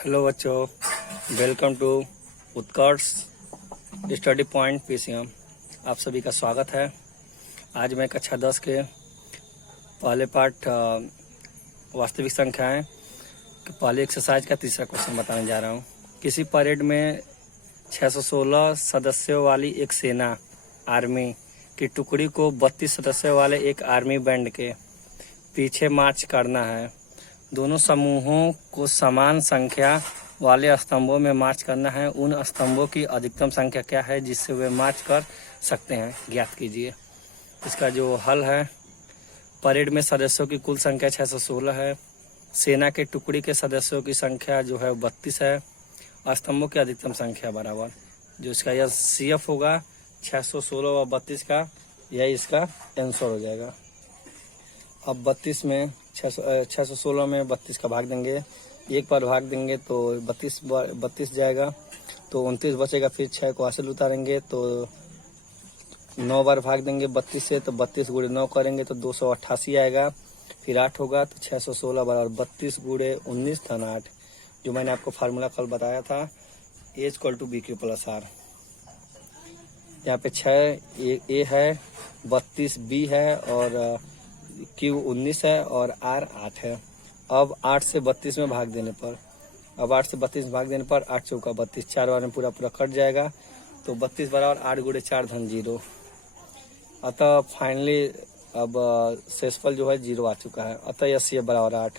Hello बच्चों, welcome to Utkarsh study point PCM. आप सभी का स्वागत है। आज मैं कक्षा 10 के पहले पार्ट वास्तविक संख्याएं के पहले एक्सरसाइज का तीसरा क्वेश्चन बताने जा रहा हूं। किसी परेड में 616 सदस्यों वाली एक सेना आर्मी की टुकड़ी को 32 सदस्यों वाले एक आर्मी बैंड के पीछे मार्च करना है। दोनों समूहों को समान संख्या वाले स्तंभों में मार्च करना है। उन स्तंभों की अधिकतम संख्या क्या है जिससे वे मार्च कर सकते हैं, ज्ञात कीजिए। इसका जो हल है, परेड में सदस्यों की कुल संख्या 616 है। सेना के टुकड़ी के सदस्यों की संख्या जो है 32 है। स्तंभों की अधिकतम संख्या बराबर, जो इसका यह CF होगा 616 और 32 का, यही इसका आंसर हो जाएगा। अब 32 में 616 में 32 का भाग देंगे, एक बार भाग देंगे तो 32 जाएगा, तो 29 बचेगा। फिर 6 को हासिल उतारेंगे तो 9 बार भाग देंगे 32 से, तो 32 गुणे 9 करेंगे तो 288 आएगा। फिर 8 होगा तो 616 बराबर 32 गुणे 19 धन 8, जो मैंने आपको फार्मूला कल बताया था, A=BQ+R। यहाँ पे 6 A है, 32 B है और Q 19 है और R 8 है। अब 8 से 32 में भाग देने पर, 8 चौका 32, 4 बार में पूरा कट जाएगा, तो 32 बराबर 8 गुणे 4 धन 0। अतः फाइनली अब शेषफल जो है 0 आ चुका है। अतः यह CF बराबर 8।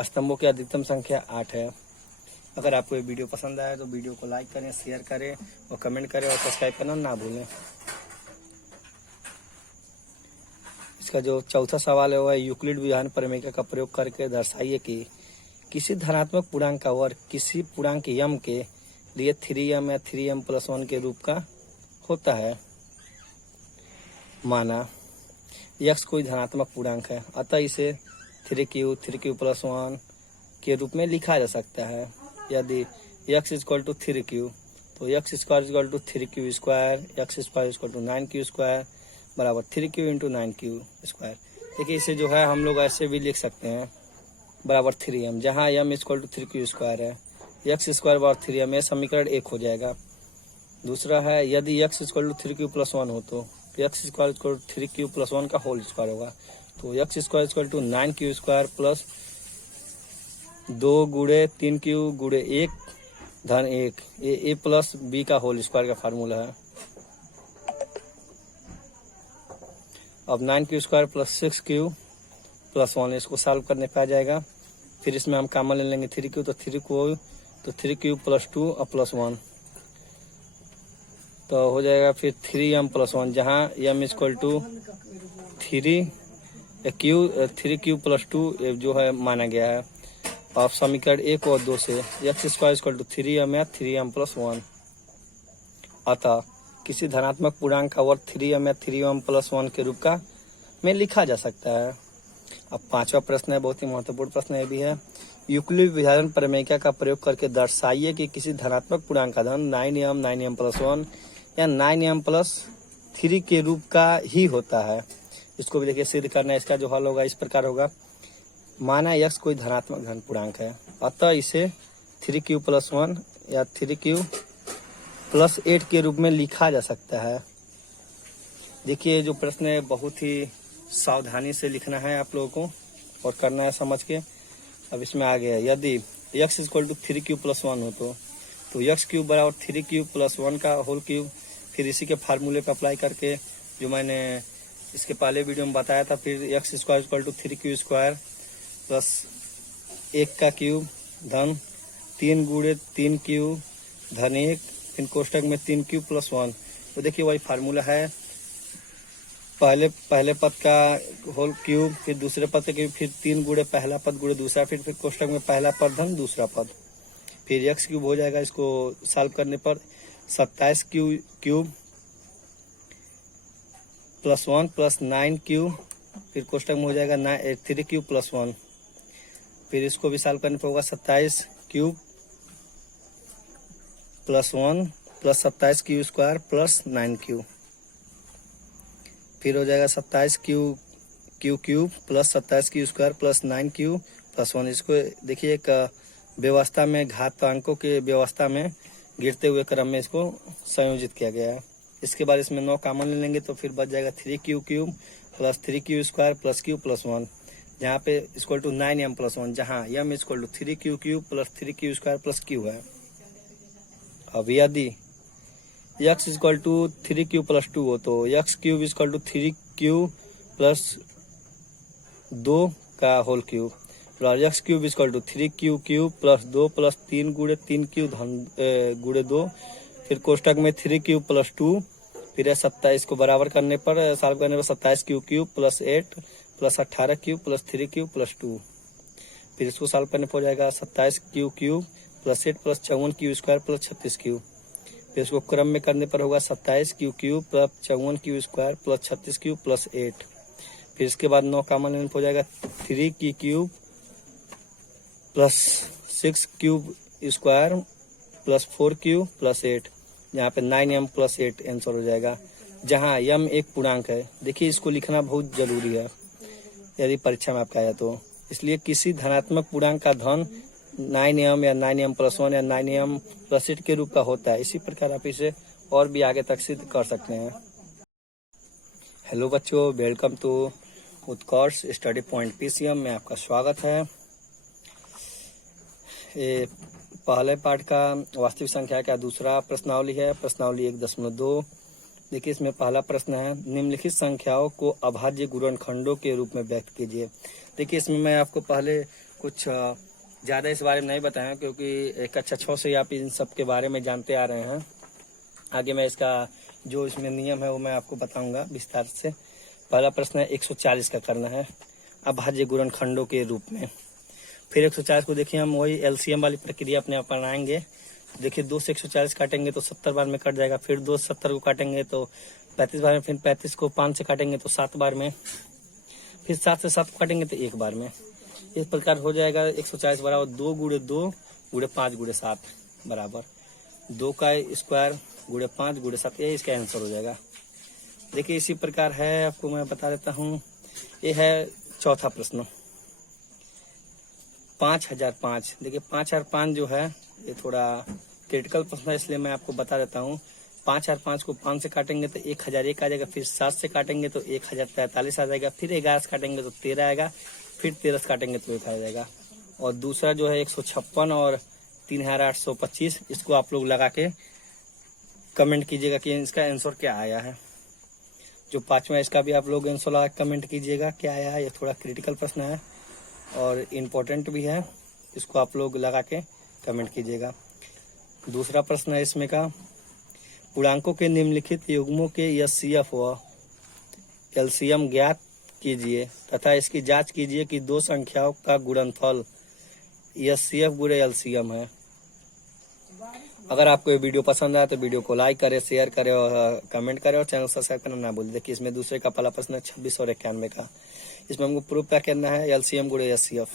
स्तंभों की अधिकतम संख्या 8 है। अगर आपको ये वीडियो पसंद आए तो वीडियो को लाइक करें, शेयर करें और कमेंट करें और सब्सक्राइब करना ना भूलें। इसका जो चौथा सवाल है वो है, यूक्लिड विधान प्रमेय का प्रयोग करके दर्शाइए कि किसी धनात्मक पूर्णांक का वर्ग किसी पूर्णांक m के लिए 3m या 3m+1 के रूप का होता है। माना x कोई धनात्मक पूर्णांक है, अतः इसे 3q+1 के रूप में लिखा जा सकता है। यदि x = 3q तो x² = 3q², x² = 9q² बराबर 3q × 9q²। देखिए इसे जो है हम लोग ऐसे भी लिख सकते हैं, बराबर 3m, जहाँ m = 3q² है, x² बराबर 3m, यह समीकरण 1 हो जाएगा। दूसरा है, यदि x = 3q+1 हो तो x² = 3q+1 का होल स्क्वायर होगा, तो x² = 9q² प्लस 2 गुणे 3q गुणे 1 धन 1, ये a प्लस b का होल स्क्वायर का फार्मूला है। अब 9q² प्लस 6q+1, इसको सॉल्व करने पे आ जाएगा। फिर इसमें हम कॉमन ले लेंगे 3q, तो 3q + 2 और +1 तो हो जाएगा फिर 3m+1, जहाँ m = 3q + 2 जो है माना गया है। अब समीकरण 1 और 2 से x² = 3m या 3m+1, अतः किसी धनात्मक पूर्णांक का वर्ग 3m या 3m+1 के रूप का में लिखा जा सकता है। अब पांचवा प्रश्न है, बहुत ही महत्वपूर्ण प्रश्न ये भी है। यूक्लिड विधान प्रमेय का प्रयोग करके दर्शाइए कि किसी धनात्मक पूर्णांक का धन 9m, 9m+1 या 9m+3 के रूप का ही होता है। इसको भी देखिए सिद्ध करना है। इसका जो हल होगा इस प्रकार होगा, माना x कोई धनात्मक धन पूर्णांक है, अतः इसे 3q+1 या 3q+8 के रूप में लिखा जा सकता है। देखिए जो प्रश्न है बहुत ही सावधानी से लिखना है आप लोगों को और करना है समझ के। अब इसमें आ गया, यदि x = 3q+1 हो तो x³ बराबर 3q+1 का होल क्यूब। फिर इसी के फार्मूले पर अप्लाई करके, जो मैंने इसके पहले वीडियो में बताया था, फिर x² = 3q² प्लस 1 का क्यूब धन 3 गुणे 3q धन 1, फिर कोष्टक में 3q+1। तो देखिए वही फार्मूला है, पहले पद का होल क्यूब, फिर दूसरे पद का क्यूब, फिर 3 गुणे पहला पद गुणे दूसरा, फिर कोष्टक में पहला पद धन दूसरा पद, फिर x³ हो जाएगा। इसको सॉल्व करने पर 27q³ +1 प्लस 9q, फिर कोष्टक में हो जाएगा 3q+1। फिर इसको भी सॉल्व करने पर होगा 27q + 1 plus 27q² plus 9q, फिर हो जाएगा 27q³ plus 27q² plus 9q+1। इसको देखिए एक व्यवस्था में घातांकों के व्यवस्था में गिरते हुए क्रम में इसको संयोजित किया गया है। इसके बाद इसमें 9 कॉमन ले लेंगे तो फिर बच जाएगा 3q cube plus 3q square plus q plus 1, जहाँ पे इक्वल टू 9m प्लस 1, जहाँ m equal to 3q cube plus 3q square plus q है। अब यदि x equal to 3q plus 2 हो तो x cube equal to 3q plus 2 का whole cube plus x cube equal to 3q cube plus 2 plus 3 गुणे 3q गुणे 2, फिर कोष्टक में 3q प्लस 2, फिर 27 को बराबर करने पर सॉल्व करने पर 27q cube plus 8 plus 18q plus 3q plus 2, फिर इसको सॉल्व करने पर हो जाएगा 27q cube plus 8 plus 54q square plus 36q, फिर इसको क्रम में करने पर होगा 27q cube plus 54q square plus 36q plus 8, फिर इसके बाद 9 कॉमन लेने पर हो जाएगा 3q cube plus 6q square plus 4q plus 8, यहाँ पे 9m प्लस 8 आंसर हो जाएगा, जहाँ m एक पूर्णांक है। देखिए इसको लिखना बहुत जरूरी है यदि परीक्षा में आपका आया तो, इसलिए किसी धनात्मक पूर्णांक का धन 9m या 9m प्लस 1 या 9m प्लस 8 के रूप का होता है। इसी प्रकार आप इसे और भी आगे तक सिद्ध कर सकते हैं। हेलो बच्चों, welcome to Utkarsh study point PCM में आपका स्वागत है। ये पहले पार्ट का वास्तविक संख्या का दूसरा प्रश्नावली है, प्रश्नावली 1.2। देखिए इसमें पहला प्रश्न है, निम्नलिखित संख्याओं को अभाज्य गुणनखंडों के रूप में व्यक्त कीजिए। देखिए इसमें मैं आपको पहले कुछ ज़्यादा इस बारे में नहीं बताया क्योंकि कक्षा 6 से आप इन सब के बारे में जानते आ रहे हैं। आगे मैं इसका जो इसमें नियम है वो मैं आपको बताऊंगा विस्तार से। पहला प्रश्न है 140 का करना है अभाज्य गुणनखंडों के रूप में। फिर 140 को देखिए हम वही एलसीएम वाली प्रक्रिया अपने अपनाएंगे। देखिए 2 से 140 काटेंगे तो 70 बार में कट जाएगा, फिर 2 से 70 को काटेंगे तो 35 बार में, फिर 35 को 5 से काटेंगे तो 7 बार में, फिर 7 से 7 को काटेंगे तो 1 बार में। इस प्रकार हो जाएगा 140 बराबर 2 गुणे 2 गुणे 5 गुणे 7 बराबर 2 का स्क्वायर गुणे 5 गुणे 7, ये इसका आंसर हो जाएगा। देखिए इसी प्रकार है, आपको मैं बता देता हूँ। ये है चौथा प्रश्न 5005। देखिए 5005 जो है ये थोड़ा क्रिटिकल प्रश्न है, इसलिए मैं आपको बता देता हूँ। 5005 को 5 से काटेंगे तो 1001 आ जाएगा, फिर 7 से काटेंगे तो 1043 आ जाएगा, फिर 11 से काटेंगे तो 13 आएगा, फिर 13 से काटेंगे तो 1 आ जाएगा। और दूसरा जो है 156 और 3825, इसको आप लोग लगा के कमेंट कीजिएगा कि इसका आंसर क्या आया है। जो पांचवा इसका भी आप लोग आंसर लगा कमेंट कीजिएगा क्या आया है। ये थोड़ा क्रिटिकल प्रश्न है और इम्पोर्टेंट भी है, इसको आप लोग लगा के कमेंट कीजिएगा। दूसरा प्रश्न है इसमें का, पूर्णांकों के निम्नलिखित युग्मों के एचसीएफ व एलसीएम ज्ञात कीजिए तथा इसकी जांच कीजिए कि दो संख्याओं का गुणनफल एचसीएफ गुणे एलसीएम है। अगर आपको ये वीडियो पसंद आए तो वीडियो को लाइक करें, शेयर करें और कमेंट करें और चैनल सब्सक्राइब करना ना भूलें। देखिए इसमें दूसरे का पहला प्रश्न है 26 और 91 का। इसमें हमको प्रूफ क्या करना है, एलसीएम गुणे एचसीएफ।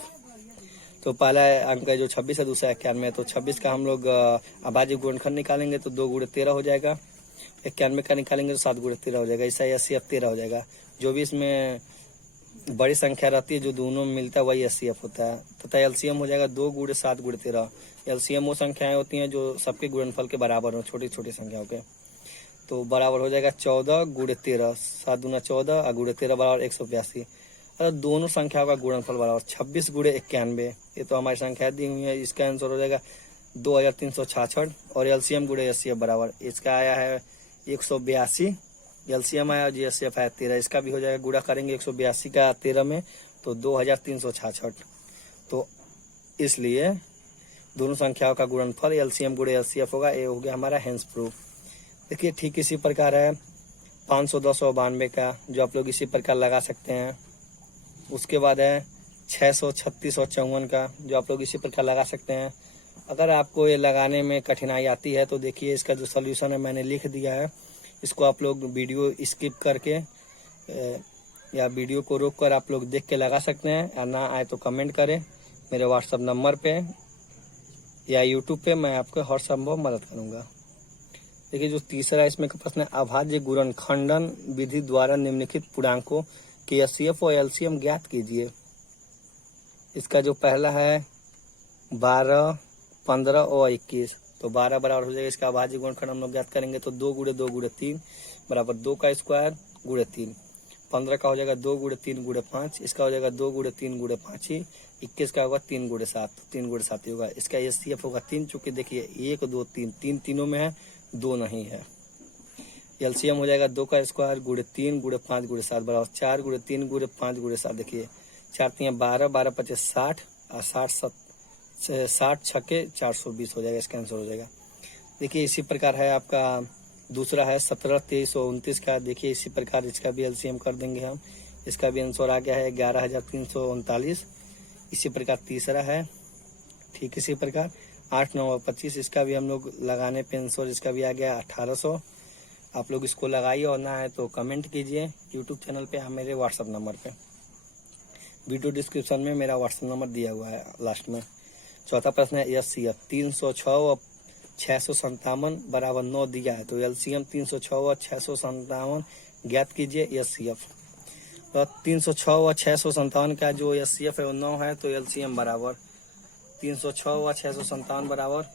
तो पहला अंक है जो 26 है, दूसरा 91 है। तो 26 का हम लोग अभाज्य गुणनखंड निकालेंगे तो 2 गुणे 13 हो जाएगा। 91 का निकालेंगे तो 7 गुणे 13 हो जाएगा। ऐसा एचसीएफ 13 हो जाएगा। जो भी इसमें बड़ी संख्या रहती है जो दोनों में मिलता है वही एचसीएफ होता है। तथा एलसीएम हो जाएगा 2 गुणे 7 गुणे 13। एलसीएम वो संख्याएं होती हैं जो सबके गुणनफल के बराबर हो, छोटी छोटी संख्याओं के। तो बराबर हो जाएगा 14 गुणे 13, 7 दूना 14 और गुणे 13 बराबर 182। अगर दोनों संख्याओं का गुणनफल बराबर 26 गुणे 91, ये तो हमारी संख्या दी हुई है। इसका आंसर हो जाएगा 2366। और एलसीएम गुणे एचसीएफ बराबर इसका आया है 182। एलसीएम आया और एचसीएफ आया 13। इसका भी हो जाएगा, गुणा करेंगे 182 का 13 में तो 2366। तो इसलिए दोनों संख्याओं का गुणनफल एलसीएम गुणे एचसीएफ होगा। ये हो गया हमारा हेंस प्रूफ। देखिए ठीक इसी प्रकार है 510 और 92 का, जो आप लोग इसी प्रकार लगा सकते हैं। उसके बाद है 636 और 54 का, जो आप लोग इसी प्रकार लगा सकते हैं। अगर आपको ये लगाने में कठिनाई आती है तो देखिए इसका जो सोल्यूशन है मैंने लिख दिया है। इसको आप लोग वीडियो स्किप करके या वीडियो को रोक कर आप लोग देख के लगा सकते हैं। या ना आए तो कमेंट करें मेरे व्हाट्सएप नंबर पे या यूट्यूब पे, मैं आपको हर संभव मदद करूंगा। देखिए जो तीसरा इसमें का प्रश्न है, अभाज्य गुणनखंडन विधि द्वारा निम्नलिखित पूर्णांकों के एचसीएफ और एलसीएम ज्ञात कीजिए। इसका जो पहला है 12, 15 और 21। तो 12 बराबर हो जाएगा इसका अभाज्य गुणनखंड हम लोग ज्ञात करेंगे तो 2 गुणे 2 गुणे 3 बराबर 2 का स्क्वायर गुणे 3। 15 का हो जाएगा 2 गुणे 3 गुणे 5, इसका हो जाएगा 2 गुणे 3 गुणे 5 ही। 21 का होगा 3 गुणे 7, 3 गुणे 7 ही होगा। इसका एचसीएफ होगा 3, चूंकि देखिए 1 2 3 3 तीनों में है, 2 नहीं है। एलसीएम हो जाएगा 2 का स्क्वायर गुणे 3 गुणे 5 गुणे 7 बराबर 4 गुणे 3 गुणे 5 गुणे 7। देखिए 4 3 12, 12 5 60 और 60 छक्के 420 हो जाएगा, इसका आंसर हो जाएगा। देखिए इसी प्रकार है आपका दूसरा है 17, 23 और 29 का। देखिए इसी प्रकार इसका भी एलसीएम कर देंगे हम। इसका भी आंसर आ गया है 11,339। इसी प्रकार तीसरा है ठीक इसी प्रकार 8 9 और 25। इसका भी हम लोग लगाने पे आंसर इसका भी आ गया 1800। आप लोग इसको लगाइए और ना है तो कमेंट कीजिए यूट्यूब चैनल पे, मेरे व्हाट्सअप नंबर पे। वीडियो डिस्क्रिप्शन में मेरा व्हाट्सअप नंबर दिया हुआ है लास्ट में। चौथा प्रश्न है एचसीएफ 306 और 657 बराबर 9 दिया है तो एलसीएम 306 और 657 ज्ञात कीजिए एचसीएफ। तो 306 और 657 का जो एचसीएफ है वो 9 है तो एलसीएम बराबर 306 और 657 बराबर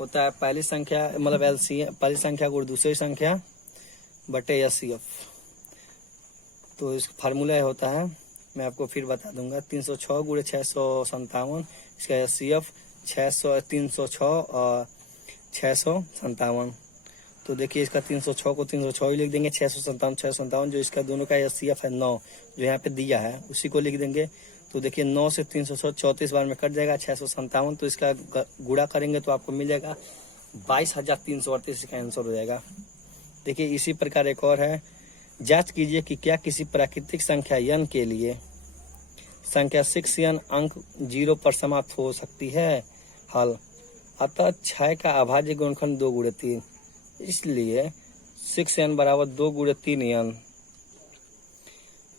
होता है पहली संख्या मतलब एलसीएम पहली संख्या गुणे दूसरी संख्या बटे एचसीएफ। तो इस फार्मूला होता है, मैं आपको फिर बता दूंगा। 306 गुणे 657 इसका एचसीएफ 306 और 657। तो देखिए इसका 306 को 306 ही लिख देंगे, 657 जो इसका दोनों का एचसीएफ है 9 जो यहाँ पे दिया है उसी को लिख देंगे। तो देखिए 9 से 306 34 बार में कट जाएगा 657, तो इसका गुणा करेंगे तो आपको मिल जाएगा 22,338। इसका आंसर हो जाएगा। देखिए इसी प्रकार एक और है, जांच कीजिए कि क्या किसी प्राकृतिक संख्या n के लिए संख्या 6n अंक 0 पर समाप्त हो सकती है। हल अतः 6 का अभाज्य गुणनखंड 2 गुणे 3, इसलिए 6n बराबर 2 गुणे 3n।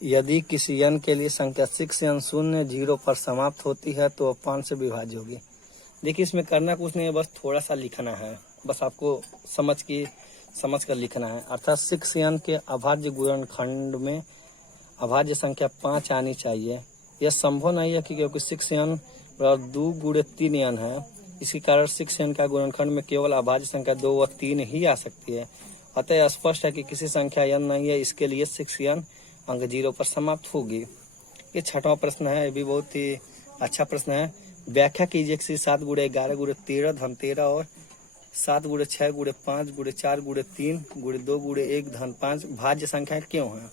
यदि किसी n के लिए संख्या 6n 0 पर समाप्त होती है तो 5 से विभाज्य होगी। देखिए इसमें करना कुछ नहीं है, बस थोड़ा सा लिखना है, बस आपको समझ कर लिखना है। अर्थात 6n के अभाज्य गुणनखंड में अभाज्य संख्या 5 आनी चाहिए। यह संभव नहीं है क्योंकि 6n बराबर 2 गुणे 3n है, इसी कारण 6n का गुणनखंड में केवल अभाज्य संख्या 2 व 3 ही आ सकती है। अतः स्पष्ट है कि किसी संख्या n नहीं है, इसके लिए 6n अंक 0 पर समाप्त होगी। ये 6वां प्रश्न है, ये भी बहुत ही अच्छा प्रश्न है। व्याख्या कीजिए कि 7 गुणे 11 गुणे 13 धन 13 और 7 गुणे 6 गुणे 5 गुणे 4 गुणे 3 गुणे 2 गुणे 1 धन 5 भाज्य संख्या क्यों है।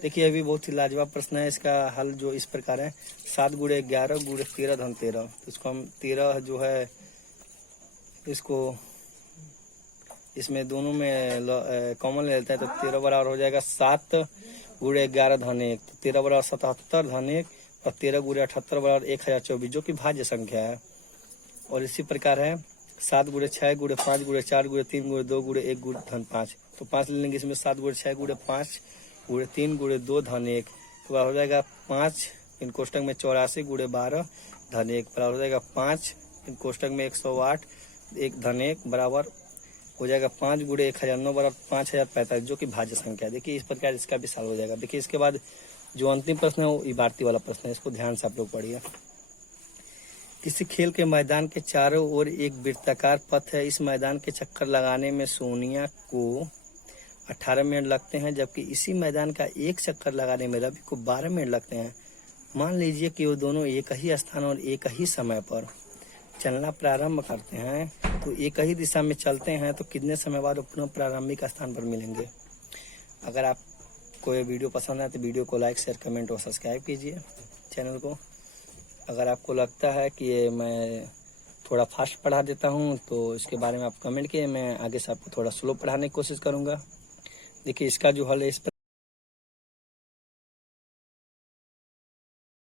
देखिए ये भी बहुत ही लाजवाब प्रश्न है। इसका हल जो इस प्रकार है 7 गुणे 11 गुणे 13 धन 13। तो इसको हम 13 जो है इसको इसमें दोनों में कॉमन ले लेते हैं तो 13 बराबर हो जाएगा 7 गुणे 11 धन 1। तो 13 बराबर 77 धन 1 और 13 गुणे 78 बराबर 1024 जो कि भाज्य संख्या है। और इसी प्रकार है 7 गुणे 6 गुणे 5 गुणे 4 गुणे 3 गुणे 2 गुणे 1 गुणे धन 5। तो 5 ले लेंगे इसमें 7 गुणे 6 गुणे 5 गुणे 3 गुणे 2 धन 1 तो बराबर हो जाएगा 5 इन कोष्टक में 84 गुणे 12 धन 1 बराबर हो जाएगा 5 इन कोष्टक में 108 1 धन 1 बराबर हो जाएगा 5 गुणे 1009 बराबर 5045 जो कि भाज्य संख्या है। देखिए इस प्रकार इसका भी सॉल्व हो जाएगा। देखिए इसके बाद जो अंतिम प्रश्न है वो इबारती वाला प्रश्न है, इसको ध्यान से आप लोग पढ़िए। किसी खेल के मैदान के चारों ओर एक वृत्ताकार पथ है। इस मैदान के चक्कर लगाने में सोनिया को 18 मिनट लगते हैं, जबकि इसी मैदान का एक चक्कर लगाने में रवि को 12 मिनट लगते हैं। मान लीजिए कि वो दोनों एक ही स्थान और एक ही समय पर चलना प्रारंभ करते हैं, तो एक ही दिशा में चलते हैं तो कितने समय बाद वो पुनः प्रारंभिक स्थान पर मिलेंगे। अगर आपको ये वीडियो पसंद है तो वीडियो को लाइक शेयर कमेंट और सब्सक्राइब कीजिए चैनल को। अगर आपको लगता है कि ये मैं थोड़ा फास्ट पढ़ा देता हूँ तो इसके बारे में आप कमेंट किए, मैं आगे से आपको थोड़ा स्लो पढ़ाने की कोशिश करूँगा। देखिए इसका जो हल है इस